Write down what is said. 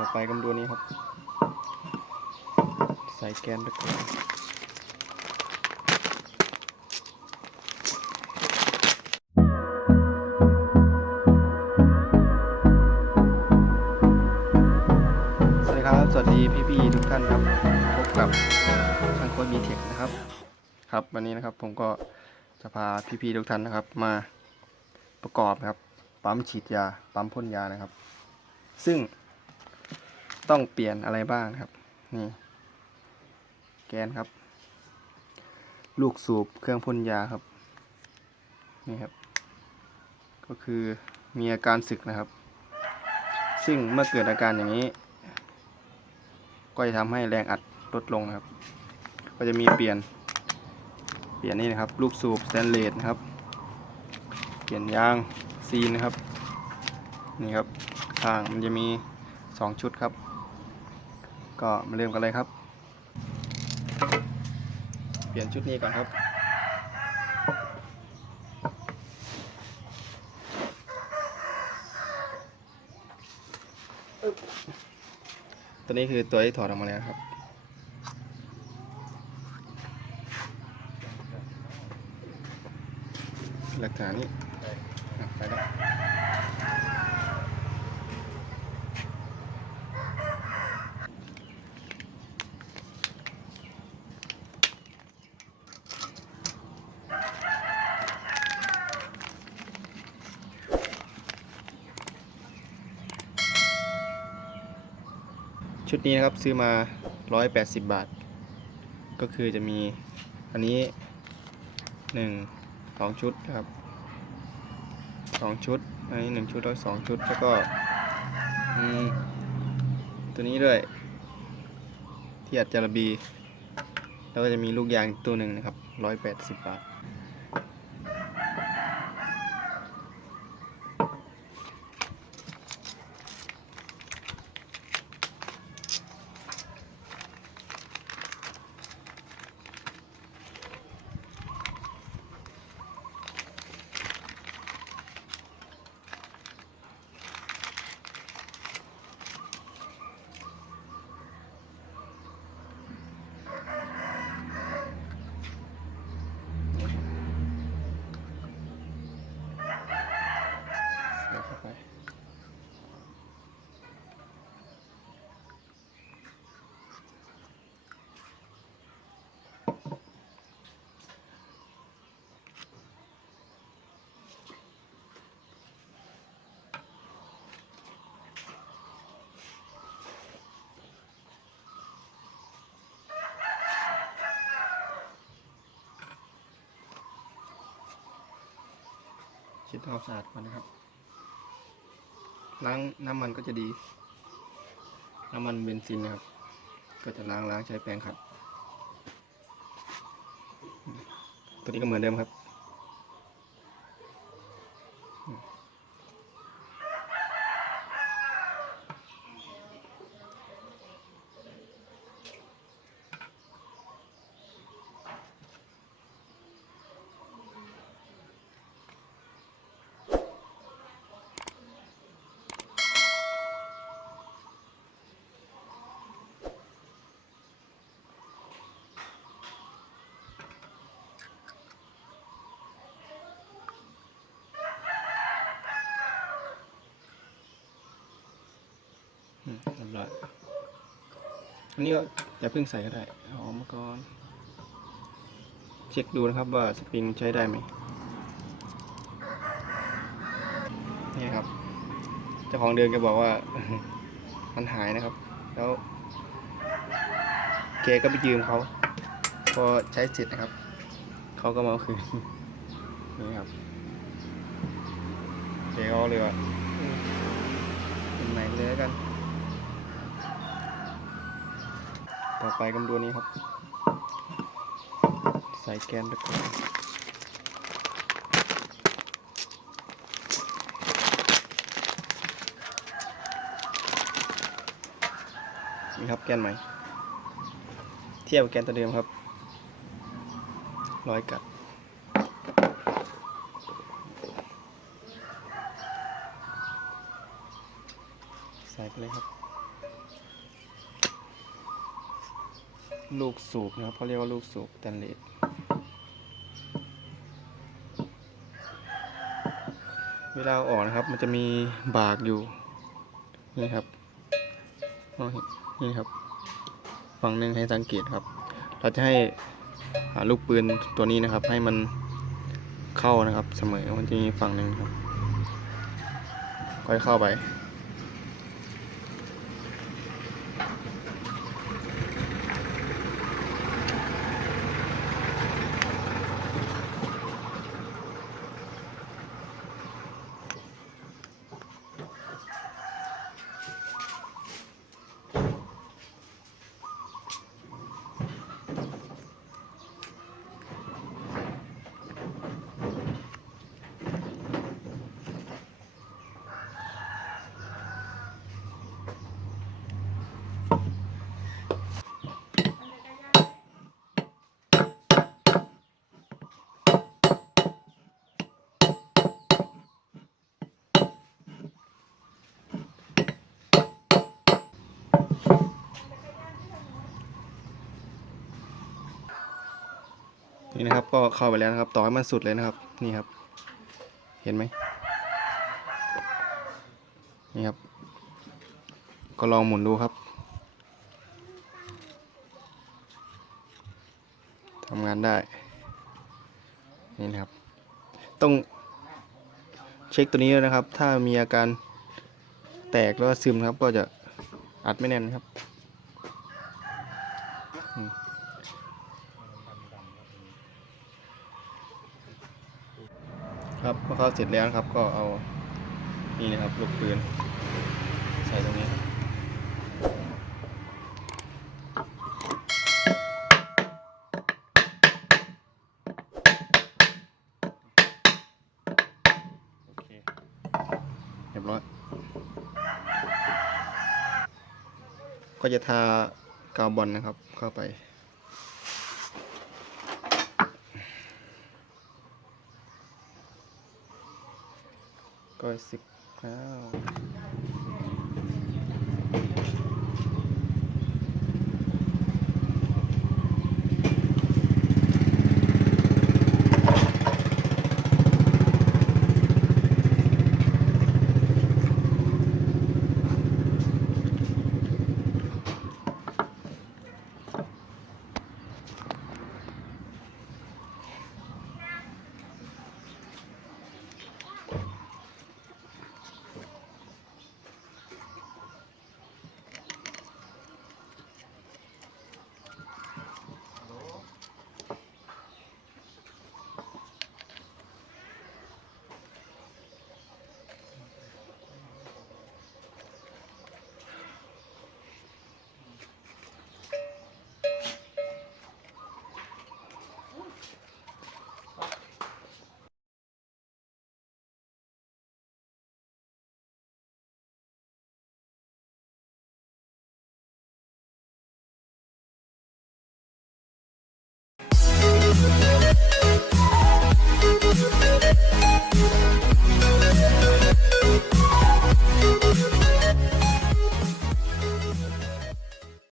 ต่อไปกำดูนี้ครับ ใส่แกนไปก่อนสวัสดีครับ สวัสดีพี่ๆทุกท่านครับ พบกับช่างโค้ดมีเทคนะครับ ครับวันนี้นะครับผมก็จะพาพี่ๆทุกท่านนะครับ มาประกอบนะครับ ปั๊มฉีดยา ปั๊มพ่นยานะครับ ซึ่ง ต้องเปลี่ยนอะไรบ้างครับ นี่ แกนครับ ลูกสูบเครื่องพ่นยาครับ นี่ครับ ก็คือมีอาการสึกนะครับ ซึ่งเมื่อเกิดอาการอย่างนี้ ก็จะทำให้แรงอัดลดลงนะครับ ก็จะมีเปลี่ยน เปลี่ยนนี่นะครับ ลูกสูบสแตนเลสนะครับ เปลี่ยนยางซีนนะครับ นี่ครับข้างมันจะมี 2 ชุดครับ ก็มาเริ่มกันเลยครับ เปลี่ยนชุดนี้ก่อนครับ ตัวนี้คือตัวที่ถอดออกมาแล้วครับหลักฐานนี้ไปแล้ว ชุดนี้นะครับซื้อมา 180 บาท ก็คือจะมีอันนี้ 1 2 ชุดนะครับ 2 ชุด อันนี้ 1 ชุดแล้วสองชุด แล้วก็อืมตัวนี้ด้วย ที่อัดจารบี แล้วก็จะมีลูกยางตัวหนึ่งนะครับ 180 บาท เช็ดทำความสะอาดก่อนนะครับ ล้างน้ำมันก็จะดี น้ำมันเบนซินนะครับ ก็จะล้างล้างใช้แปรงขัด ตัวนี้ก็เหมือนเดิมครับ อันนี้ก็อย่าเพิ่งใส่ก็ได้เอมาก่อนเช็คดูนะครับว่าสปริงใช้ได้ไหมนี่ครับเจ้าของเดินแกบอกว่า มันหายนะครับ แล้วแกก็ไปยืมเขาพอใช้เสร็จนะครับเขาก็มาเอาคืนนี่ครับแกก็เลยว่าเป็นใหม่เลยกัน ต่อไปกำดูนี้ครับ ใส่แกนไปก่อนนี่ครับแกนใหม่ เทียบกับแกนตัวเดิมครับ ร้อยกัดใส่ไปเลยครับ ลูกสูบนะครับเขาเรียกว่าลูกสูบแตนเลสเวลาออกนะครับ มันจะมีบากอยู่นี่ครับนี่ครับ ฝั่งหนึ่งให้สังเกตครับ เราจะให้ลูกปืนตัวนี้นะครับ ให้มันเข้านะครับ เสมอมันจะมีฝั่งหนึ่งครับค่อยเข้าไป นี่นะครับก็เข้าไปแล้วนะครับ ต่อให้มันสุดเลยนะครับ นี่ครับ เห็นไหมนี่ครับ ก็ลองหมุนดูครับทำงานได้ นี่นะครับ ต้องเช็คตัวนี้ด้วยนะครับ ถ้ามีอาการแตกแล้วซึมครับ ก็จะอัดไม่แน่นครับ ครับเมื่อเขาเสร็จแล้วนะครับก็เอานี่นะครับลูกปืนใส่ตรงนี้ครับโอเคเรียบร้อยก็จะทากาวบอลนะครับเข้าไป ก็สิบแล้ว